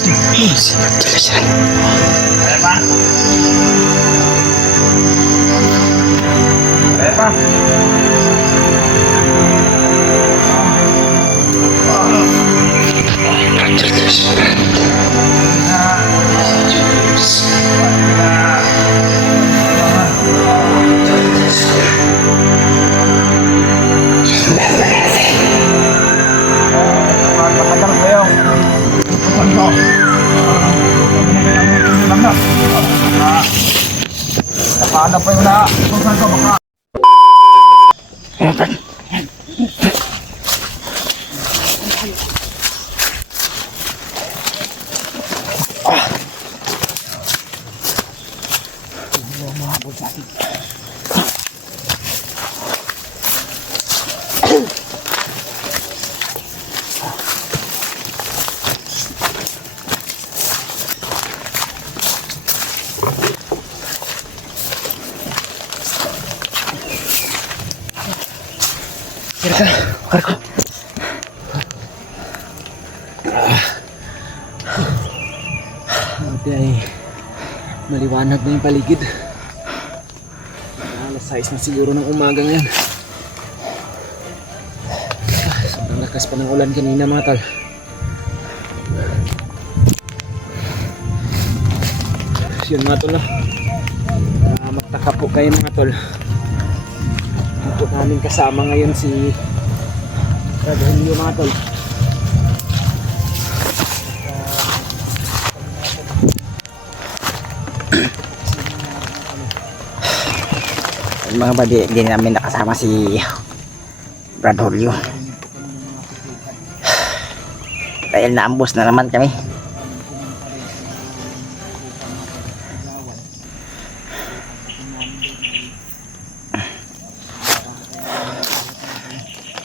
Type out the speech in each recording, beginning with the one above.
Tuloy siya. Paano pa yung na? Kung saan ka baka? Karko. Buti ay maliwanag na yung paligid. Alas 6 na siguro ng umaga ngayon. Sobrang lakas pa ng ulan kanina mga tol. Yun mga tol, no? Magtaka po kayo mga tol. Ito namin kasama ngayon si Radhelio mga tol. Mga badi, hindi namin nakasama si Brad Julio dahil naambos na naman kami.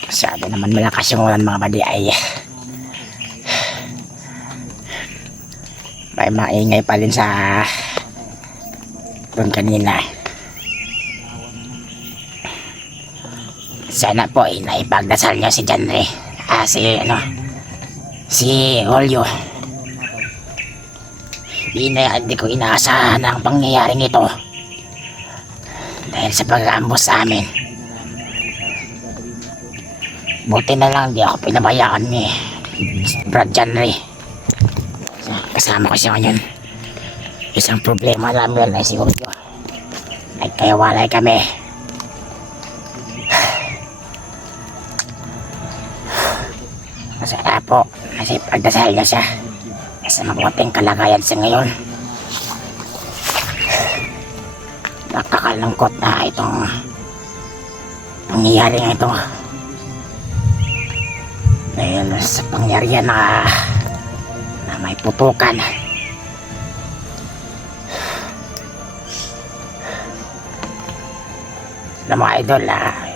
Masyado naman malakas yung ulan mga badi, ay may maingay pa rin sa doon kanina. Sana po naipagdasal nyo si Janre, si Julio. Hindi ko inaasahan ang pangyayaring ito dahil sa pag-aambos sa amin. Buti na lang di ako pinabayaan ni Brad Janre. Kasama ko siya ngayon. Isang problema namin ay si Julio. Nagkayawalay kami. Masaya po kasi pagdasal niya siya sa mabuting kalagayan siya ngayon. Nakakalungkot na itong pangyayari ito dahil sa pangyarihan na may putukan. Na mga idol,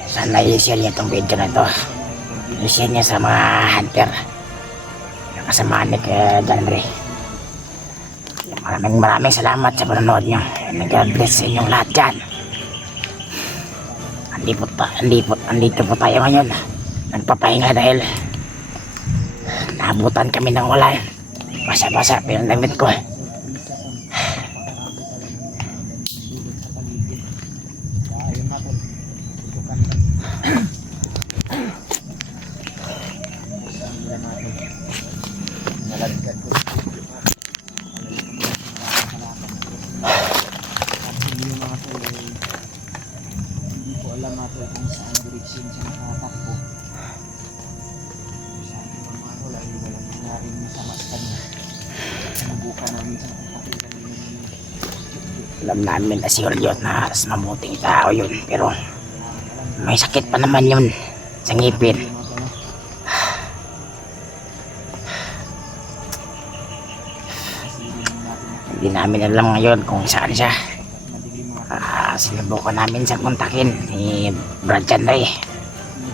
sana i-share niyo itong video na ito. I-share niya sa mga hunter na kasama ni Janre. Maraming salamat sa panonood nyo. God bless sa inyong lahat dyan. Andito po tayo ngayon. Nagpapahinga dahil naabutan kami ng ulan. Basa-basa yung damit ko. Hindi ko alam natin kung saan direksyon siya nakatakbo. Sabi ng mga tol ay walang nangyaring masama sa kanya. Sinubukan namin sa pagpakilan niya. Alam namin na si Julio na mas mabuting tao yun, pero may sakit pa naman yun sa ngipin. Hindi namin alam ngayon kung saan siya. Sinubukan namin siyang kontakin ni Brad Janre,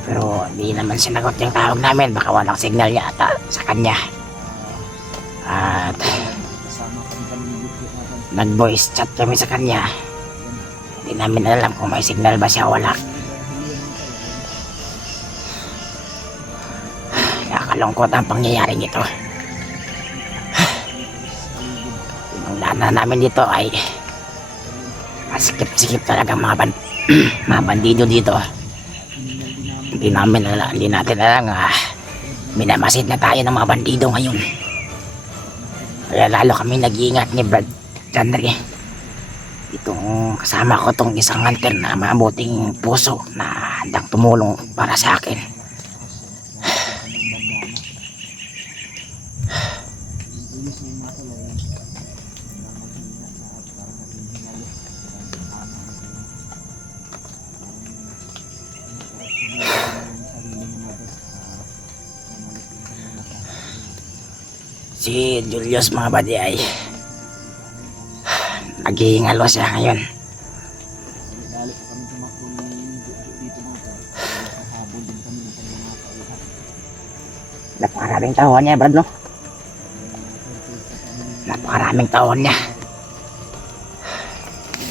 pero hindi naman sinagot yung tawag namin. Baka walang signal niya ata sa kanya. At nag-voice chat kami sa kanya. Hindi namin alam kung may signal ba siya o wala. Nakakalungkot ang pangyayaring ito. Ang lana namin dito ay masikip-sikip talaga mga bandido dito. Hindi natin alam minamasid na tayo ng mga bandido ngayon. Kaya lalo kami nag-iingat ni Brad Janry. Itong kasama ko tong isang hunter na mabuting puso na handang tumulong para sa akin. Si Julius mga buddy ay naghihingalo siya ngayon. Napakaraming taon niya, Brad, no? Napakaraming taon niya.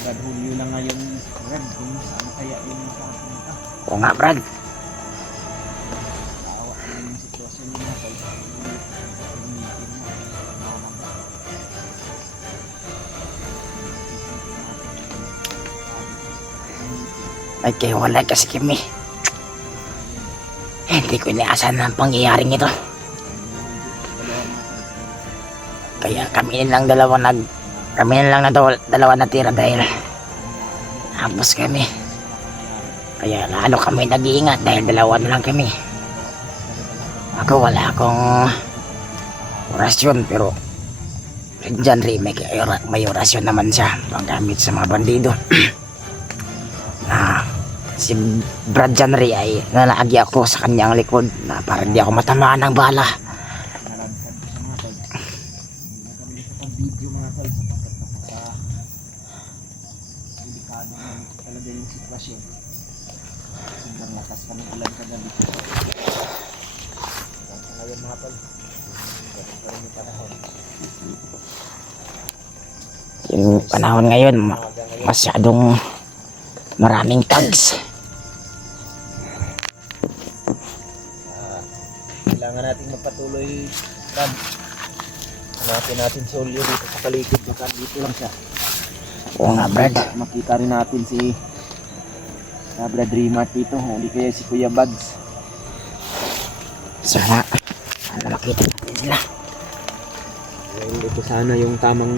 Brad, Julio na ngayon, Brad, kung saan kaya yung nakapunta. Oo nga, Brad. Awa na yung sitwasyon niya sa isang May kahiwalay kasi kami. Hindi ko inaasahan ang pangyayaring ito. Kaya kami na lang dalawa natira dahil hapos kami. Kaya lalo kami nag-iingat dahil dalawa na lang kami. Ako wala akong orasyon pero John Ray may orasyon naman siya panggamit sa mga bandido. Si Brad John Ray ay nalaagi ako sa kanyang likod na para hindi ako matamaan ng bala. video mga tol sapagkat delikado na talaga yung sitwasyon. Sobrang lakas ka ng ulan kagabi. Sa ngayon mga tol, ganun pa rin yung panahon. Yung panahon ngayon masyadong maraming tags. Kailangan nating magpatuloy, Brad. Hanapin natin si Julio dito sa paligid. Baka dito lang siya. Oo nga, Brad. Makita rin natin si Brad Rimart dito. Hindi kaya si Kuya Bugs. Sana makita natin sila. Ito sana yung tamang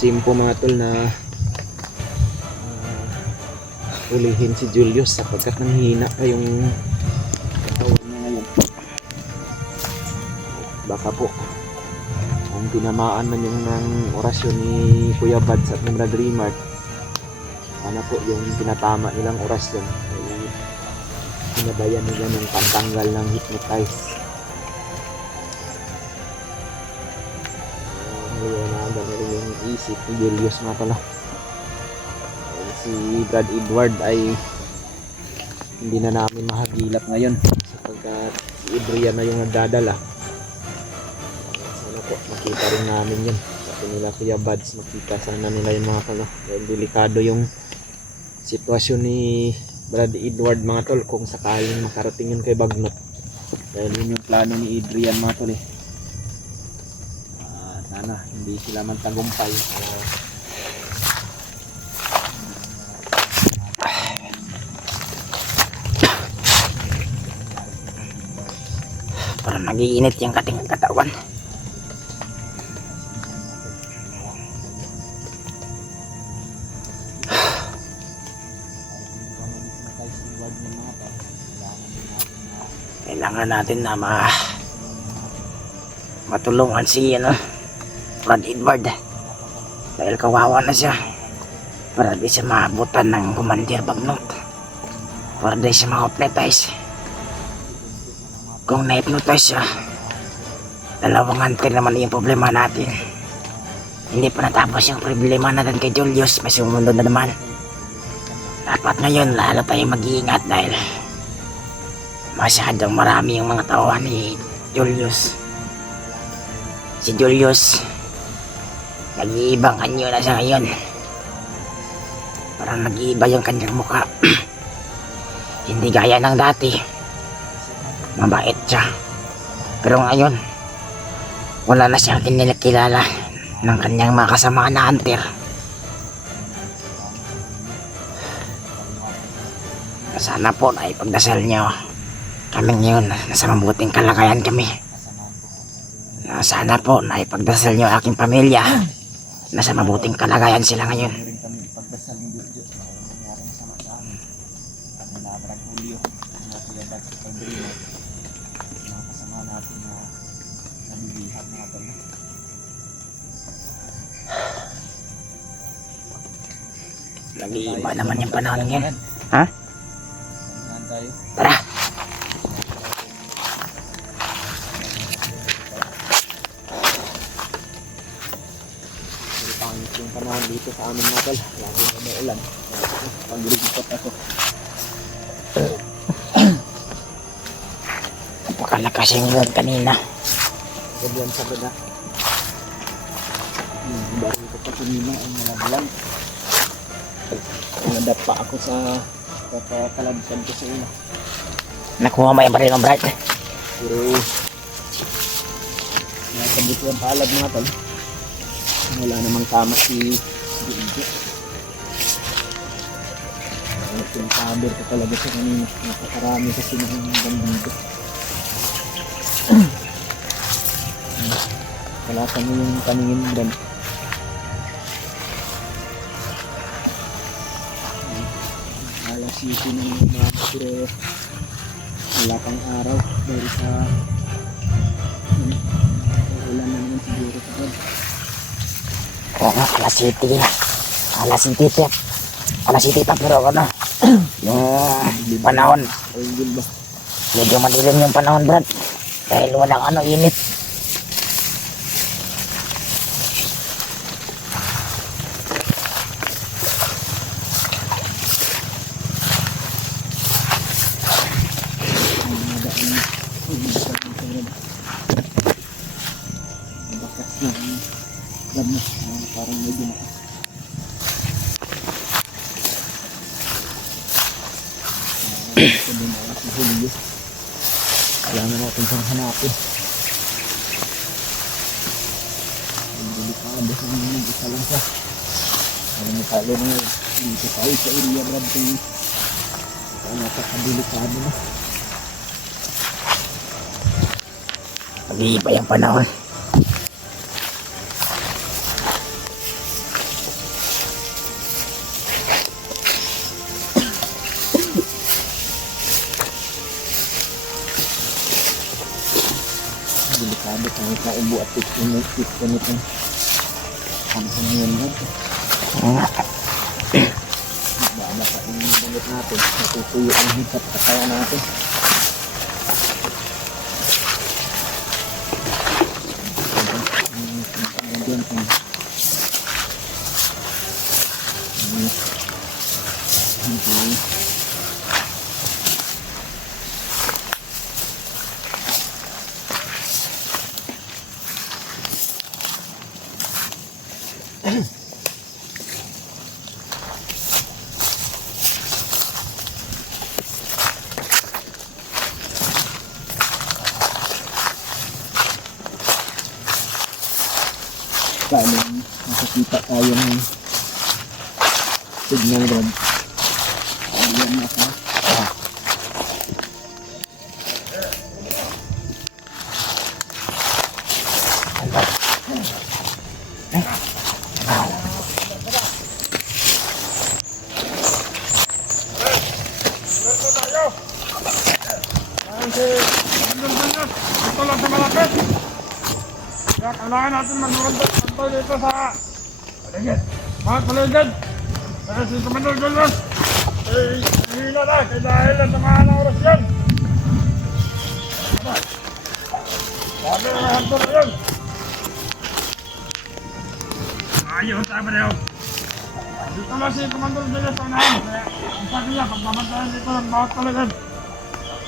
tsimpo mga tol na ulihin si Julius sapagkat nanghihina pa yung katawan niya ngayon. Baka po kung tinamaan man yung ng orasyon ni Kuya Buds at ni Brad Rimart, sana po yung tinatama nilang orasyon ay sinabayan nila ng pantanggal ng hypnotize. Ngayon na rin yung isip ni Julius mga pala. Si Brad Edward ay hindi na namin mahagilap ngayon sapagkat si Adrian na yung nagdadala. Sana po makita rin namin yun. Sabi nila Kuya Buds, makita sana nila yung mga tol. Dahil delikado yung sitwasyon ni Brad Edward mga tol kung sakaling makarating yun kay Bagnot. Dahil yun yung plano ni Adrian mga tol eh. Sana hindi sila man tagumpay. Parang nagiinit yung kating katawan. Kailangan natin na matulungan si Brad Edward dahil kawawa na siya para di siya maabutan ng Commander Bagnot, para di siya ma-hypnotize. Kung na-hypnotize siya, dalawang hunter naman yung problema natin. Hindi pa natapos yung problema natin kay Julius, may sumunod na naman. Dapat ngayon lalo tayong mag-iingat dahil masyadong marami yung mga tauhan ni Julius. Si Julius nag-iibang anyo na siya ngayon. Parang nag-iiba yung kanyang mukha. Hindi gaya ng dati. Mabait siya. Pero ngayon wala na siyang kinikilala ng kanyang mga kasama na hunter. Sana po na ipagdasal nyo kami ngayon nasa mabuting kalagayan kami. Sana po na ipagdasal nyo aking pamilya nasa mabuting kalagayan sila ngayon. rin kami ipagdasal ng Diyos Diyos na walang nangyari masama sa amin. Kami nabrang Julio, mga Kuya Bad sa Padrino, mga kasama natin na nabibihag mga tol. Nag-iiba naman yung panahon ngayon. Ha? Samahan tayo. Tara! Pero pangit yung panahon dito sa amin mga tol. Lagi na may ulan. Pag-ripot ako. Napakalakas yung ulan kanina. Ganyan sa gada. Bari ko pa kanina ang nalaglan. Nadapa ako sa kakalabsan ko sa una. Nakuha mo yung baril ng Brad. Pero nakabit yung palad mga tol. Wala namang tama si Dito. Yung cover ko talaga sa kanina. Napakarami kasi ng bandito. Wala ka mo yung paningin doon. Alas 7 ng umaga pero wala pang araw dahil sa ulan na naman siguro sa doon. Oo nga, alas 7. Alas 7 pa. Alas 7 pa pero ano. Yung panahon. Ayun din ba? Medyo madilim yung panahon Brad. Dahil walang ano, init. Bakas na gamot. Parang medyo na. Sabi na ako sa Julio. Kailangan natin siyang hanapin. Ang delikado sa mga isa lang siya. Alam mo talo na dito tayo sa area Brad kung napakadelikado na. Mag-iiba yung panahon. Delikado kahit na ubo at tikton itong kampan ngayon Brad. Oo nga. Baba pa yung damit natin. Natutuyo ang hikat at kaya natin. Kaling nakakita tayo ng signal rod. Ayan na ka. Ito lang sa malapit. Kaya kailangan natin mag-contact dito sa paligid. Mga paligid. Kaya si Commander Gulwas ay hihila na kaya dahil na tamaan ng oras yan. Sabi na nga hanto na yun. Ayaw tayo ba niyo? Dito lang si Commander Gulwas sa unahan. Kaya ang sabi niya, pagbabantayan dito ng bawat paligid.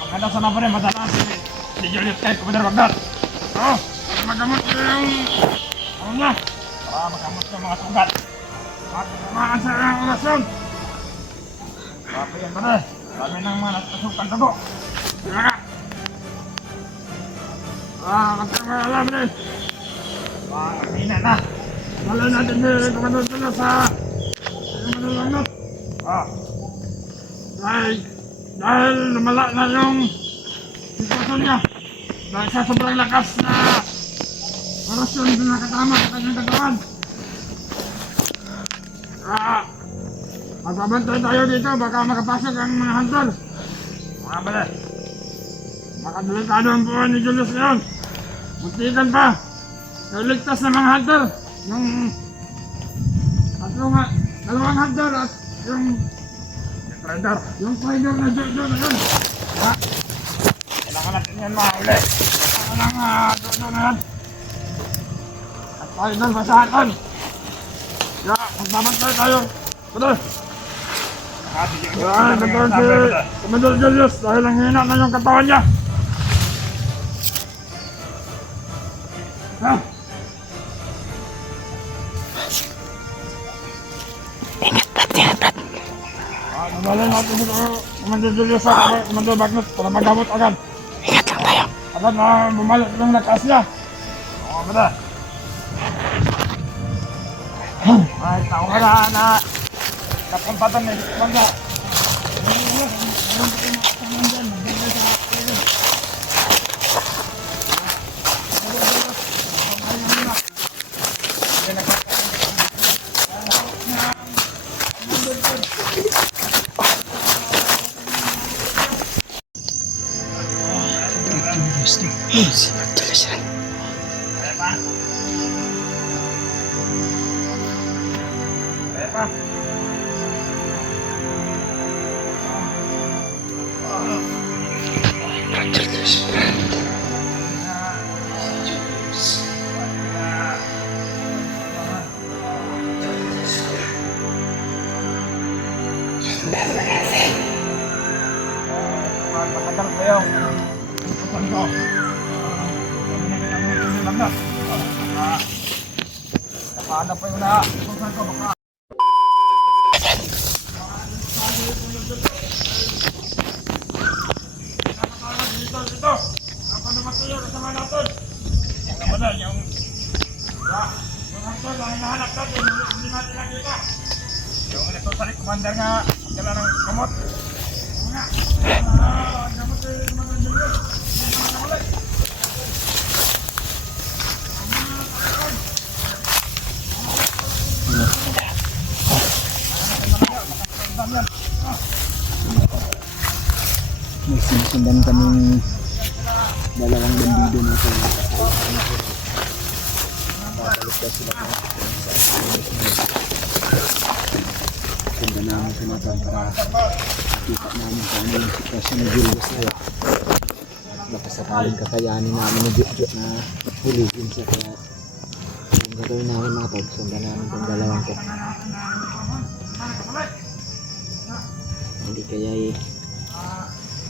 Maganda sana pa rin, madala si Julius kahit Commander Bagdad. Oo, magamot ko yung ano niya. Para magamot ko yung mga sugat. At maasa ang orasyon. Papi yan ba na? Dami ng mga nasukang dugo. Sila ka. Kasi mga alam rin. Pagkina na. Dala natin ni Commander Julius sa Manila. Dahil lumala na yung sitwasyon niya. Dahil sa sobrang lakas na orasyon na nakatama sa kanyang katawan. Magbabantay tayo dito, baka makapasok ang mga hunter. Mga bala, makadelikado ang buwan ni Julius ngayon. Muntikan pa, nailigtas na mga hunter. Yung dalawang hunter at yung trader na Jojo na yun. Kailangan natin yan mahuli. Kailangan ng Jojo na yan. At trader basahan. Kaya magbabantay tayo. Pwede. Kaya nagkaroon si Commander Julius dahil ang hina na yung katawan niya. Ingat, Brad. Nagdala natin si Commander Julius sa Commander Magnus para magamot agad. Ingat lang tayo. Agad na bumalik yung lakas niya. Oo, pwede. Ay, tao ka na napumpatan na ito bangga. Julius yan. Julius, Matagal kayo. Tutupan ko. Paano pa yung tutupan ko baka. Dito. Apa naman tayo kasama natin? Ano ba yung actor na hinahanap natin, hindi natin nakita. Yung ito sa commander nga, dala ng kamot. Gamot eh, Commander Julius. Hindi naman nakulit. May sinusundan kaming dalawang bandido na ito. Babalik daw sila kung sundan namin ito natin para kita namin kung ano yung sitwasyon ni Julius na yun. Baka sakaling kakayanin namin ni Jojo na hulihin siya, kaya yung gagawin namin mga tol, sundan namin itong dalawang ko. Hindi kaya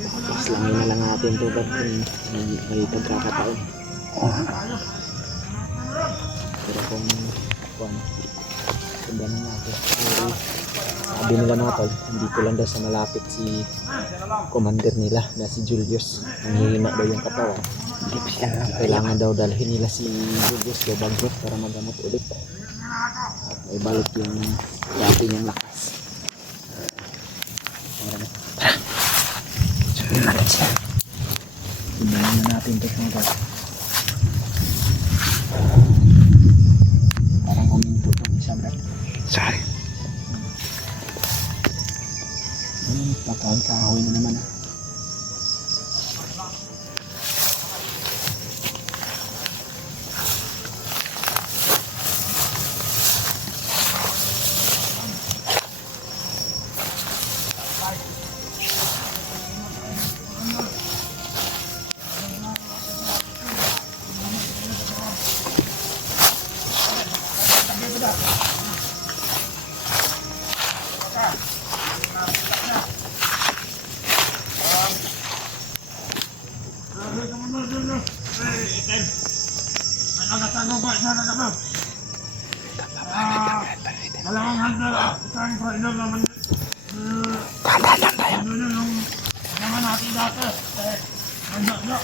paslangin na lang natin ito ba't may pagkakataon. Pero kung sundan na natin, sabi nila mga tol, hindi ko lang daw sa malapit si commander nila na si Julius. Nanghihina daw yung katawan. Kailangan daw dalhin nila si Julius sa Bagdad para magamot ulit at may balik yung dati niyang lakas. sundan natin siya. Sundan na natin ito mga tol. Parang huminto itong isa, Brad. Sorry. Pagkahoy na naman. Commander Julius. Item. May nagatagubat na kagabi. Dalawang hunter at isang trader naman. Tanda lang tayo. Ano yung kasama natin dati. Ano.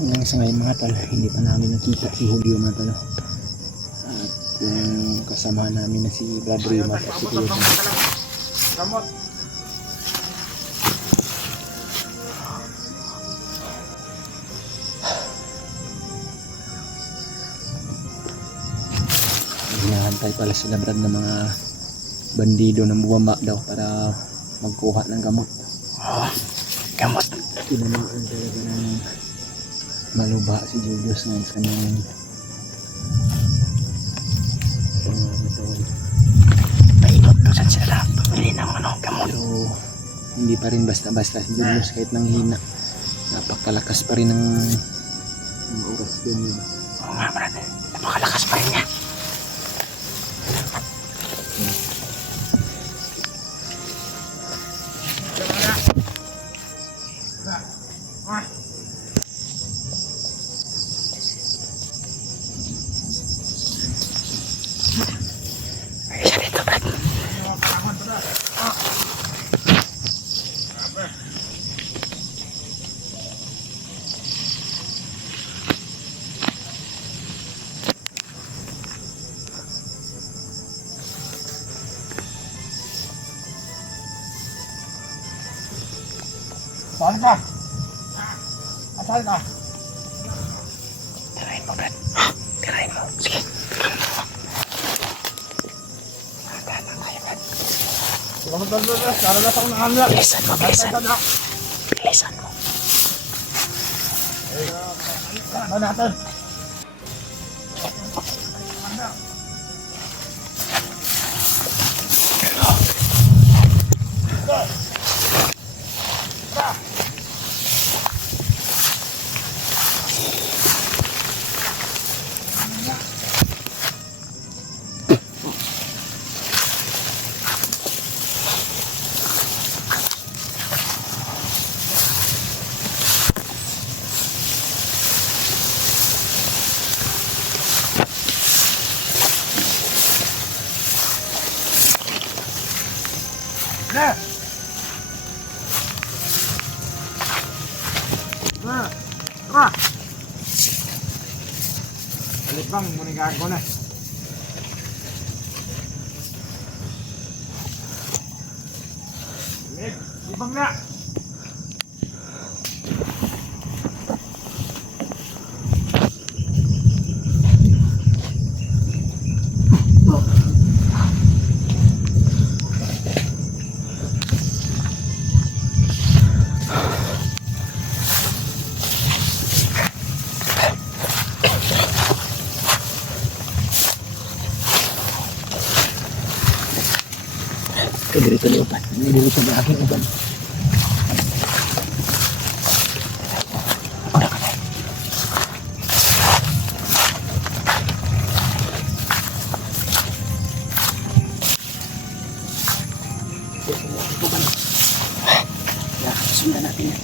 hanggang sa ngayon mga tol, hindi pa namin nakita si Julio mga tol. At yung kasama namin na si Brad Raymond at si Kuya Jun. Gamot. Hinahantay pala sila Brad ng mga bandido na bumaba daw para magkuha ng gamot. Oh, gamot. Tinamaan talaga ng maluba si Julius ngayon sa kanyang pangangatawan. Maingot to saan sila pumili ng gamot. Pero hindi pa rin basta-basta si Julius kahit nanghina. Napakalakas pa rin ng mga oras din yun. Oo nga, Brad. Napakalakas pa rin niya. Ay, isa dito, Brad. Saan ka? Asal ka? Tirahin mo, Brad. Tirahin mo. Sige. Dahan lang tayo, Brad. Salamat na doon. Karalas ako ng hamla. Bilisan mo, bilisan. Bilisan mo. Ano natin? Na! Na! Tara! Alipang, muna gago na. Alipang na! Dito liupan. Dito sa aking uban. Una ka na. Sundan natin yan.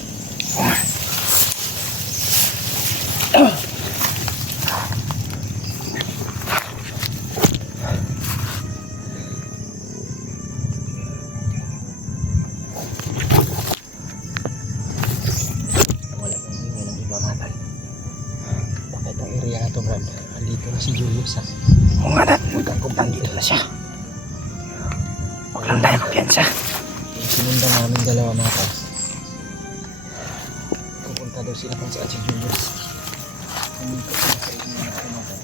Andito na si Julius ha. Oo nga, Dad. Nandito na siya. Huwag lang tayo kumpiyansa. Sinundan namin dalawa mga tao. Pupunta daw sila kung saan si Julius. Nandito sila sa inyo na kumakas.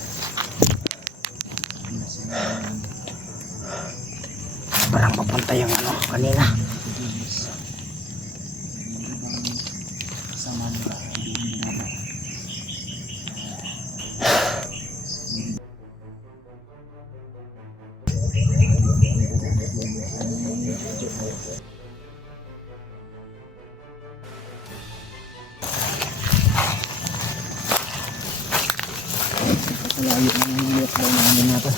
Parang papunta yung kanina. Sama nila. Malayo na yung liyak daw namin natin.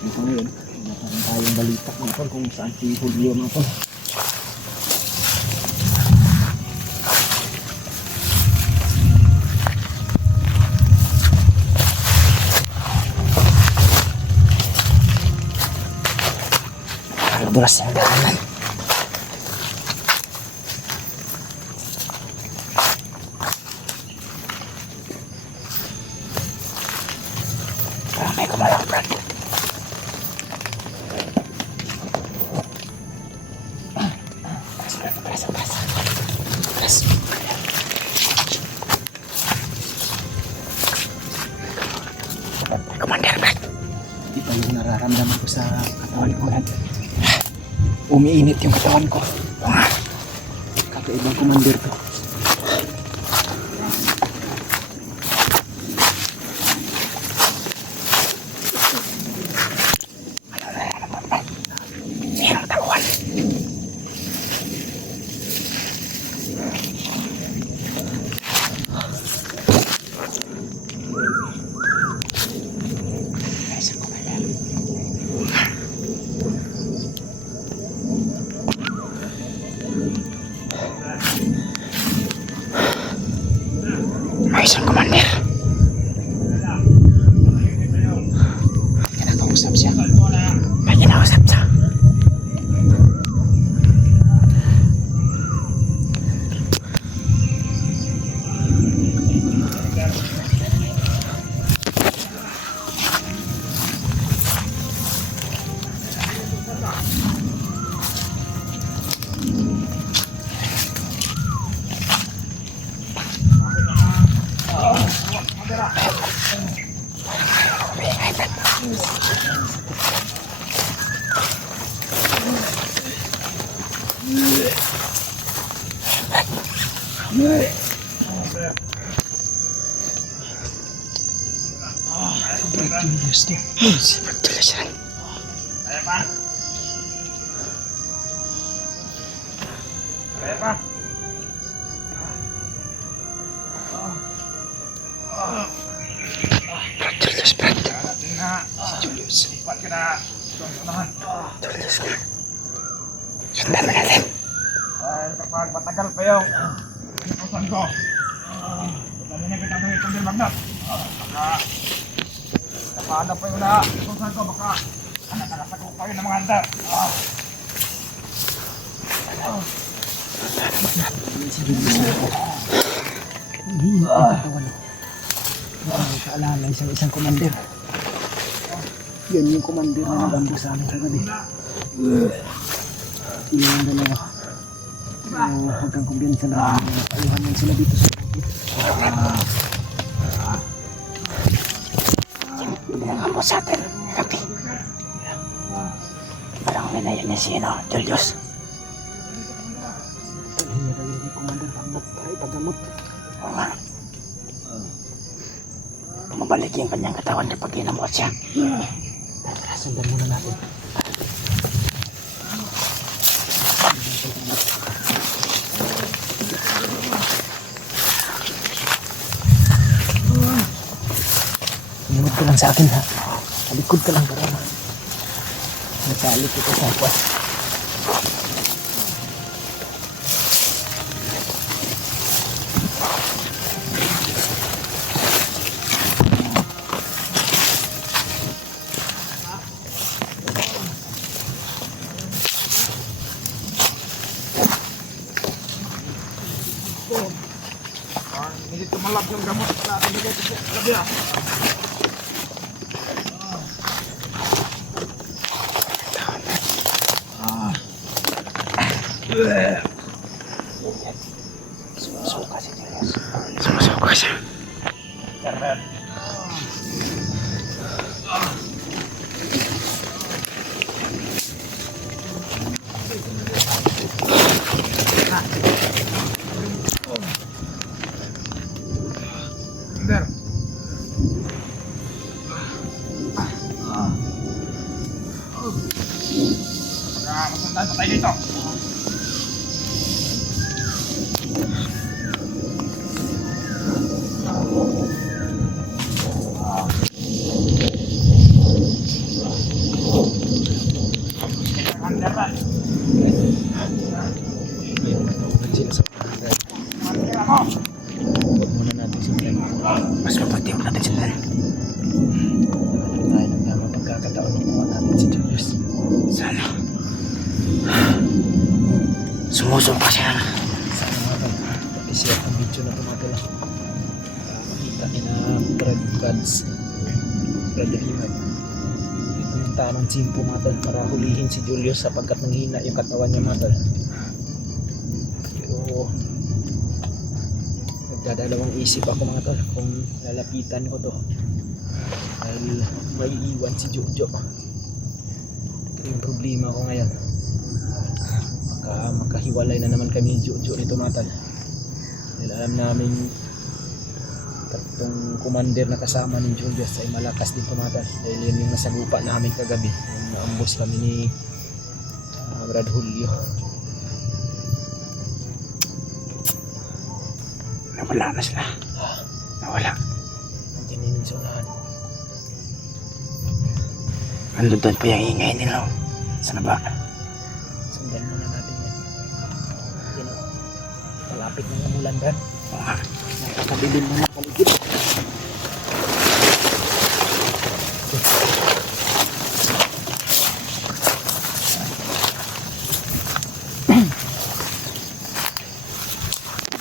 Ito ngayon, nakaroon tayong balita natin kung saan si Julio natin. Dulas yung daanan. nararamdaman ko sa katawan ko. Umiinit yung katawan ko. Kakaibang commander to. Mayroong tauhan. May isang commander. Kinakausap siya. May kinakausap siya. Julius to. Si Julius yan. Kaya pa? Kaya pa? Julius, Brad. Karating na. Julius. Lipat ka na. Sundan. Julius. Sundan mo natin. Kapag matagal pa yung inutusan ko. Dali na kita ng itong magnat. Baka paano pa yung inutusan ko. Baka nakasako kayo ng mga handa. Si Julius na ako. Hihina ang katawan ko. Kaalala isang commander. Yan yung commander na nagambro sa amin kagabi. Sila yung dalawa. Huwag kang kumbiyansa na ayuhan lang sila dito sa Pinangang mo sa atin. Kapi. Parang minaya niya si Julius. Dalhin niya daw yung commander pagamot. Oo nga. Mabalik yung kanyang katawan kapag ginamot siya. Tara, sundan muna natin. Tumingin ka lang sa akin ha. Talikod ka lang para nasalik ito sa akwas. Hindi tumalab yung gamot na binigay ko sa gabi. Sumusuka si Julius. Sumusuka siya. Under. Masundan pa tayo dito. Under ba? Mayroon sila sa commander. Under ako. Huwag muna natin sundan. Mas mabuti huwag natin sundan. Tayo ng tamang pagkakataon na kuha natin si Julius. Sana. Sumusuka siya. Sana mga tol, pag-share ang video na tumatala para makita nila Brad Buds, Brad Himad. Ito yung tamang simpo mga tol para hulihin si Julius sapagkat nanghina yung katawan niya mga tol. Pero nagdadalawang isip ako mga tol kung lalapitan ko to dahil may iwan si Jojo. Ito yung problema ko ngayon. Makahiwalay na naman kami ni Jojo nito mga tol. Dahil alam namin tatlong commander na kasama ni Julius ay malakas din mga tol. Dahil yun yung nasagupa namin kagabi. Yung naambos kami ni Brad Julio. Nawala na sila. Nawala. Nandiyan yun yung sunahan. Ano doon pa yung ingay nila? Sana ba? Sundan muna natin yan. Yan o. Malapit na yung ulan, Brad. Oo nga. Nakakabilin mo ng paligid.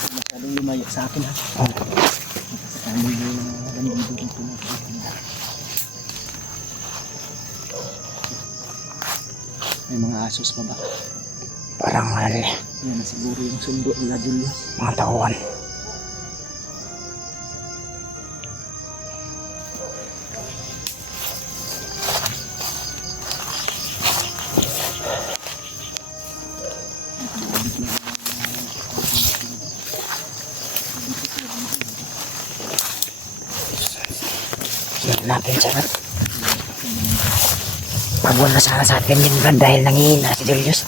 Masyadong lumayo sa akin ha. Masyadong lumayo ng mga ganito dito na. May mga asos pa ba? Parang ano, Yan na siguro yung sundo nila Julius. mga tauhan. Yan natin siya. Pag wala sana sa atin din Brad dahil nangihina si Julius.